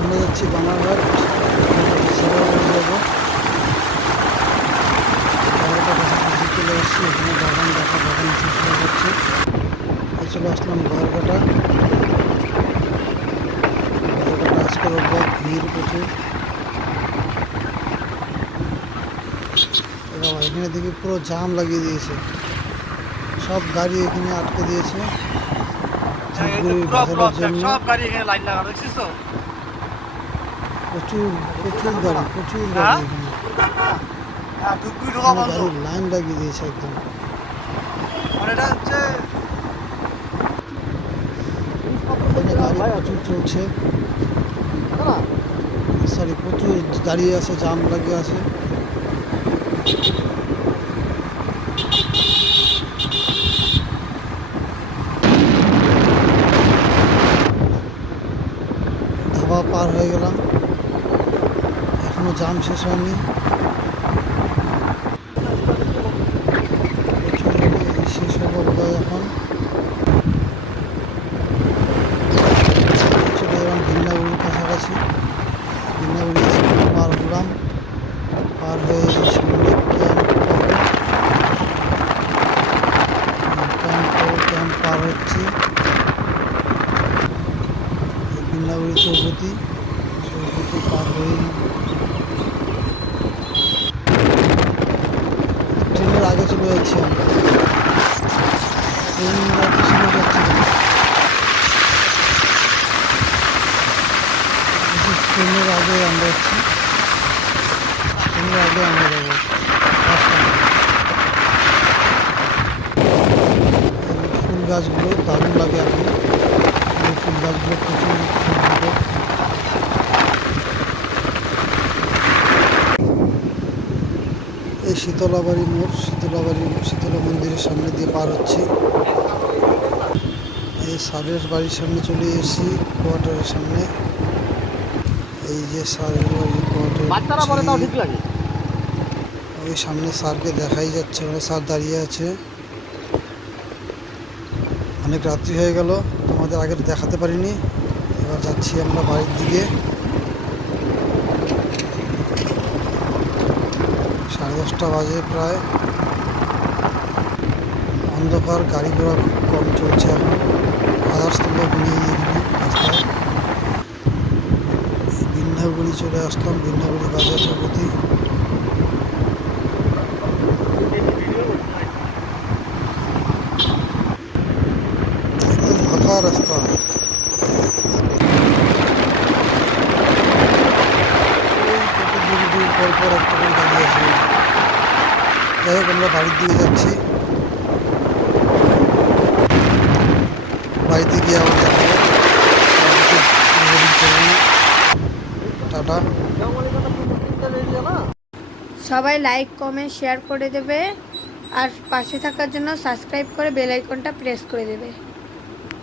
আমরা যাচ্ছি বানারঘাট সেবা যাব কাছাকাছি চলে এসেছি এখানে বাগান দেখা বাগান যাচ্ছে। চলে আসলাম আজকে রোববার ভিড় প্রচুর। এখানে দেখি পুরো জাম লাগিয়ে দিয়েছে। সব গাড়ি এখানে আটকে দিয়েছে। জন্য। সব গাড়ি এখানে লাইন লাগানো দেখছিস তো? প্রচুর প্রচুর গাড়ি প্রচুর হ্যাঁ? গাড়ি এখানে। হ্যাঁ বন্ধ। গাড়ির লাইন লাগিয়ে দিয়েছে একদম। এখানে গাড়ি প্রচুর চলছে। সরি প্রচুর দাঁড়িয়ে আছে জাম লাগিয়ে আছে। ধাবা পার হয়ে গেলাম। এখনও জাম শেষ হয়নি। শেষ হব এখন। চলে কাছাকাছি। ভিন্নাগুড়ি পার হলাম। পার হয়ে সামনে ক্যাম্প পার ভিন্নাগুড়ি চৌপতি পার হয়ে ট্রেনের আগে চলে যাচ্ছি আমরা। ট্রেনের আগে আমরা যাচ্ছি। এই ফুল গাছগুলো দারুণ লাগে এই ফুল গাছগুলো প্রচুর ফুল ফুটে। এই শীতলাবাড়ি মোড় শীতলাবাড়ি শীতলা মন্দিরের সামনে দিয়ে পার হচ্ছি। এই সারের বাড়ির সামনে চলে এসেছি কোয়ার্টারের সামনে। এই যে সারের বাড়ি বাচ্চারা বলে তাও কোয়ার্টার ওই সামনে স্যারকে দেখাই যাচ্ছে মানে স্যার দাঁড়িয়ে আছে। অনেক রাত্রি হয়ে গেল তোমাদের আগে দেখাতে পারিনি। এবার যাচ্ছি আমরা বাড়ির দিকে। দশটা বাজে প্রায়। অন্ধকার, গাড়ি ঘোড়া খুব কম চলছে এখন। স্তম্ভ নিয়ে এগুলি রাস্তায়। বিন্যাগুড়ি চলে আসলাম বিন্যাগুড়ি বাজার চৌপতি। ফাঁকা রাস্তা। ওই দূর দূর পর পর একটা করে গাড়ি আছে। যাই হোক, আমরা বাড়ির দিকে যাচ্ছি। বাড়িতে গিয়ে। টাটা। সবাই লাইক কমেন্ট শেয়ার করে দেবে। আর পাশে থাকার জন্য সাবস্ক্রাইব করে বেল আইকনটা প্রেস করে দেবে।